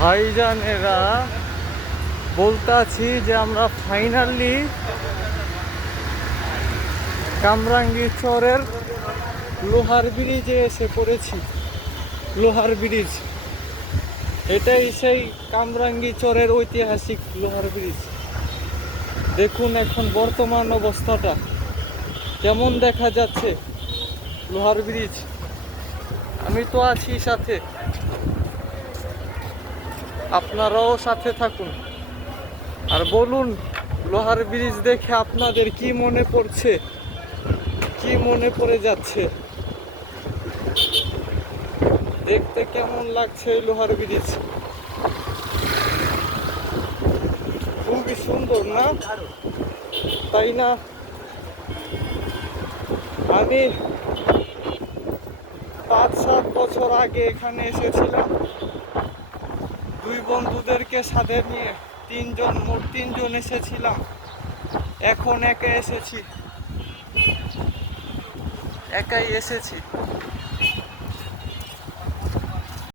ভাইজানেরা, বলতে আছি যে আমরা ফাইনালি কামরাঙ্গী চরের লোহার ব্রিজে এসে পড়েছি। লোহার ব্রিজ, এটাই সেই কামরাঙ্গী চরের ঐতিহাসিক লোহার ব্রিজ। দেখুন এখন বর্তমান অবস্থাটা কেমন দেখা যাচ্ছে লোহার ব্রিজ। আমি তো আছি সাথে, আপনারাও সাথে থাকুন আর বলুন লোহার ব্রিজ দেখে আপনাদের কি মনে পড়ছে, কি মনে পড়ে যাচ্ছে, দেখতে কেমন লাগছে এই লোহার ব্রিজ। খুবই সুন্দর না, তাই না? আমি 5-7 বছর আগে এখানে এসেছিলাম দুই বন্ধুদেরকে সাথে নিয়ে, মোট তিনজন এসেছিলাম। এখন একাই এসেছি।